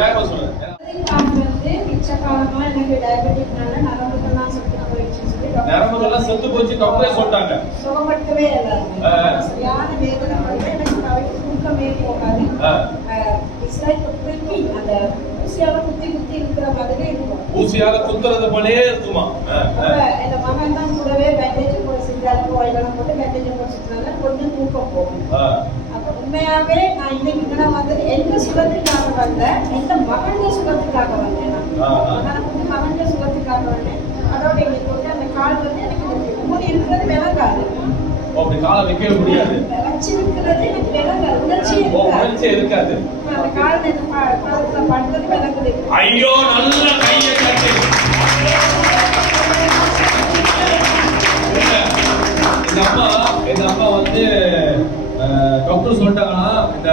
வேகமா சொல்லுங்க. எனக்கு டயபெட்டிக்னால நரம்புகள்லாம் செத்து போயிடுச்சுன்னு சொல்லி நரம்புகள்லாம் செத்து போச்சு டாக்டரே சொல்லிட்டாங்க. சுகப்படுத்தவே இல்லை. சரியான வேதனை வந்து எனக்கு தூக்கமே போகாது. அந்த ஊசியால குத்தி குத்தி இருக்கிற மாதிரி இருக்கும். ஊசியால குத்துறது போலே இருக்குமா? எங்க மகன் தான் கூடவே பேண்டேஜ் போட்டு செஞ்சாலும் வாயிலாம் போட்டு பேண்டேஜ் போட்டுனால கொஞ்சம் தூக்கம் போகும். அப்ப உண்மையாவே நான் இன்னைக்கு நான் வந்தது எந்த சுகத்துக்காக வந்த எந்த மகன் சுகத்துக்காக வந்தேன். மகன் சுகத்துக்காக வந்தேன். அதோட இன்னைக்கு வந்து அந்த கால் வந்து எனக்கு மூடி இருக்கிறது விளங்காது. அப்படி காலை வைக்கவே முடியாது. வச்சிருக்கிறது எனக்கு விளங்காது. உணர்ச்சி இருக்காது. அந்த கால் இந்த படத்துல படுத்தது விளங்குது. ஐயோ நல்ல கையை தட்டி. இந்த அம்மா வந்து டாக்டர் சொல்லிட்டாங்கன்னா இந்த